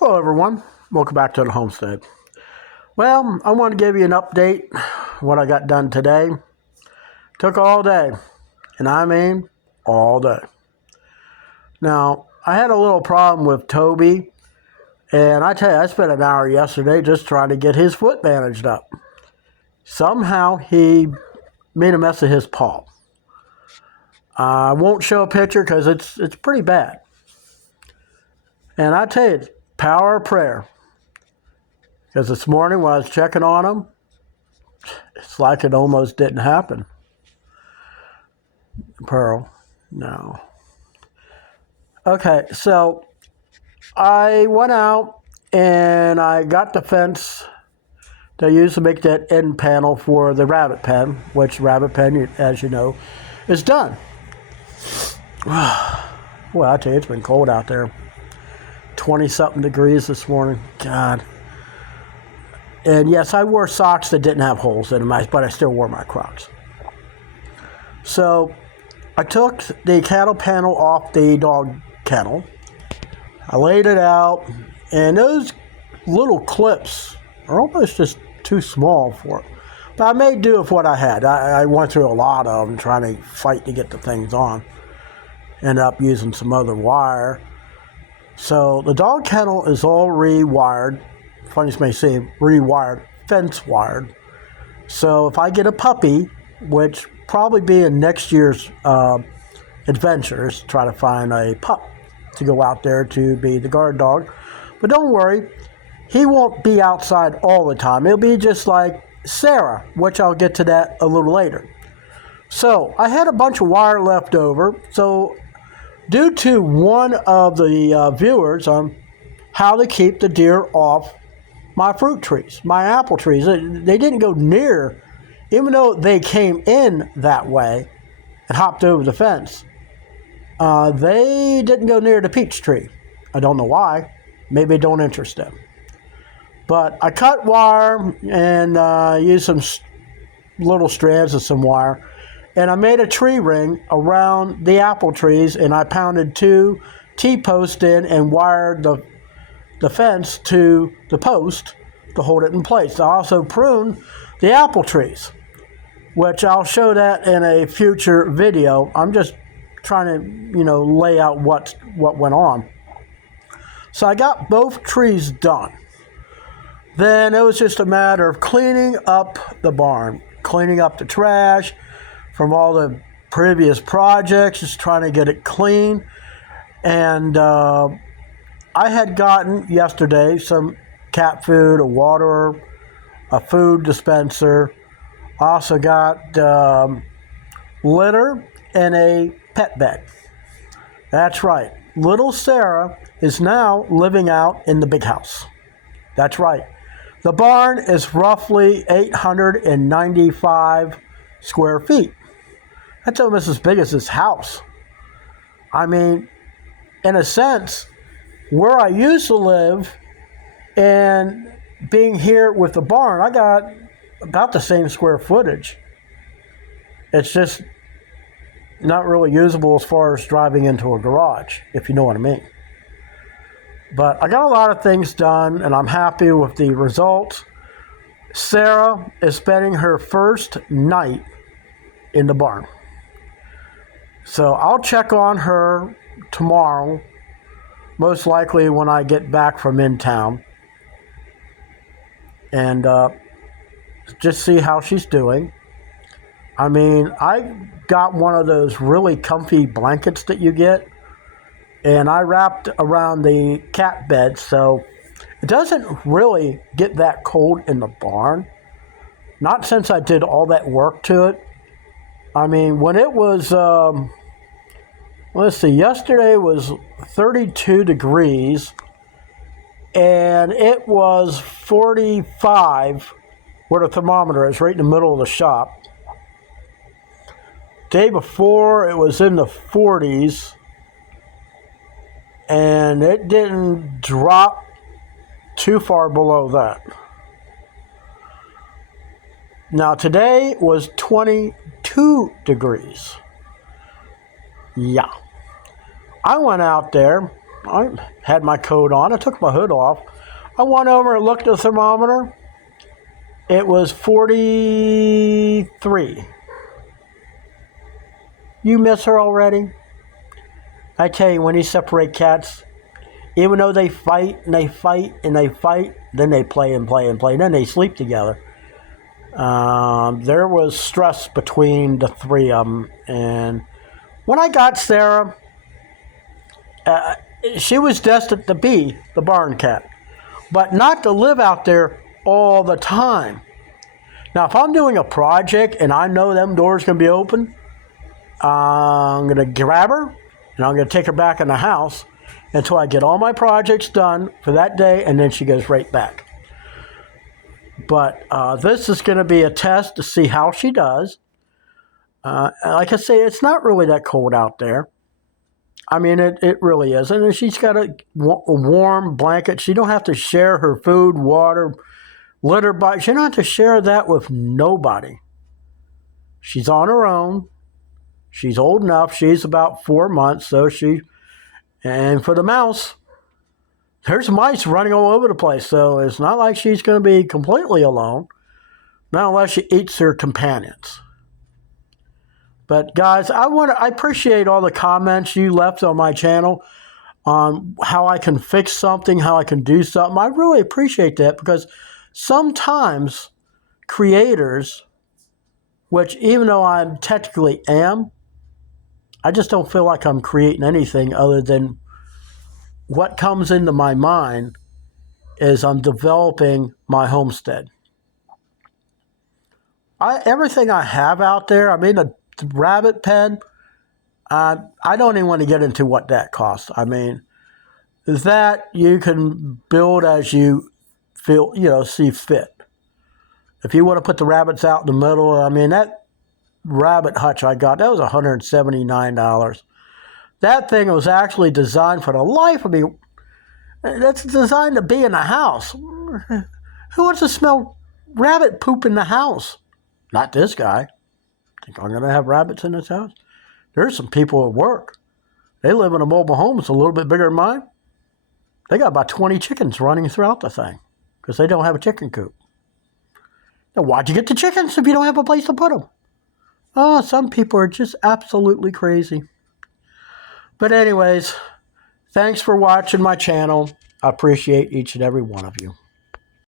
Hello everyone, welcome back to the Homestead. Well, I want to give you an update what I got done today. Took all day, and I mean all day. Now, I had a little problem with Toby, and I tell you, I spent an hour yesterday just trying to get his foot bandaged up. Somehow he made a mess of his paw. I won't show a picture because it's pretty bad. And I tell you, it's power of prayer. Because this morning when I was checking on him, it's like it almost didn't happen. Pearl, no. Okay, so I went out and I got the fence that I used to make that end panel for the rabbit pen, which rabbit pen, as you know, is done. Well, I tell you, it's been cold out there. 20-something degrees this morning. God. And yes, I wore socks that didn't have holes in them, but I still wore my Crocs. So I took the cattle panel off the dog kennel. I laid it out, and those little clips are almost just too small for it. But I made do with what I had. I went through a lot of them trying to fight to get the things on. Ended up using some other wire. So the dog kennel is all rewired. Funny as may seem, rewired, fence wired. So if I get a puppy, which probably be in next year's adventures, try to find a pup to go out there to be the guard dog. But don't worry, he won't be outside all the time. It'll be just like Sarah, which I'll get to that a little later. So I had a bunch of wire left over. So due to one of the viewers on how to keep the deer off my fruit trees, my apple trees, they didn't go near, even though they came in that way and hopped over the fence, they didn't go near the peach tree. I don't know why. Maybe it don't interest them. But I cut wire and used some little strands of some wire, and I made a tree ring around the apple trees, and I pounded 2 T-posts in and wired the fence to the post to hold it in place. I also pruned the apple trees, which I'll show that in a future video. I'm just trying to, lay out what went on. So I got both trees done. Then it was just a matter of cleaning up the barn, cleaning up the trash from all the previous projects, just trying to get it clean. And I had gotten yesterday some cat food, a water, a food dispenser. I also got litter and a pet bed. That's right. Little Sarah is now living out in the big house. That's right. The barn is roughly 895 square feet. That's almost as big as this house. I mean, in a sense, where I used to live and being here with the barn, I got about the same square footage. It's just not really usable as far as driving into a garage, if you know what I mean. But I got a lot of things done, and I'm happy with the results. Sarah is spending her first night in the barn. So I'll check on her tomorrow, most likely when I get back from in town, and just see how she's doing. I mean, I got one of those really comfy blankets that you get, and I wrapped around the cat bed, so it doesn't really get that cold in the barn. Not since I did all that work to it. I mean, when it was, let's see, yesterday was 32 degrees, and it was 45 where the thermometer is, right in the middle of the shop. Day before, it was in the 40s, and it didn't drop too far below that. Now today was 22 degrees. Yeah. I went out there I had my coat on. I took my hood off. I went over and looked at the thermometer. It was 43. You miss her already? I tell you, when you separate cats, even though they fight and they fight and they fight, then they play and play and play, and then they sleep together. There was stress between the three of them. And when I got Sarah, she was destined to be the barn cat, but not to live out there all the time. Now, if I'm doing a project and I know them doors can be open, I'm going to grab her and I'm going to take her back in the house until I get all my projects done for that day, and then she goes right back. But this is going to be a test to see how she does. Like I say, it's not really that cold out there. I mean, it really isn't. And she's got a warm blanket. She don't have to share her food, water, litter box. She don't have to share that with nobody. She's on her own. She's old enough. She's about 4 months. So and for the mouse, there's mice running all over the place. So it's not like she's going to be completely alone. Not unless she eats her companions. But guys, I appreciate all the comments you left on my channel on how I can fix something, how I can do something. I really appreciate that, because sometimes creators, which even though I technically am, I just don't feel like I'm creating anything other than what comes into my mind is I'm developing my homestead. Everything I have out there, I mean, the rabbit pen, I don't even want to get into what that costs. I mean, that you can build as you feel, see fit. If you want to put the rabbits out in the middle, I mean, that rabbit hutch I got, that was $179. That thing was actually designed for the life of me. That's designed to be in the house. Who wants to smell rabbit poop in the house? Not this guy. Think I'm going to have rabbits in this house? There's some people at work. They live in a mobile home. It's a little bit bigger than mine. They got about 20 chickens running throughout the thing because they don't have a chicken coop. Now, why'd you get the chickens if you don't have a place to put them? Oh, some people are just absolutely crazy. But anyways, thanks for watching my channel. I appreciate each and every one of you.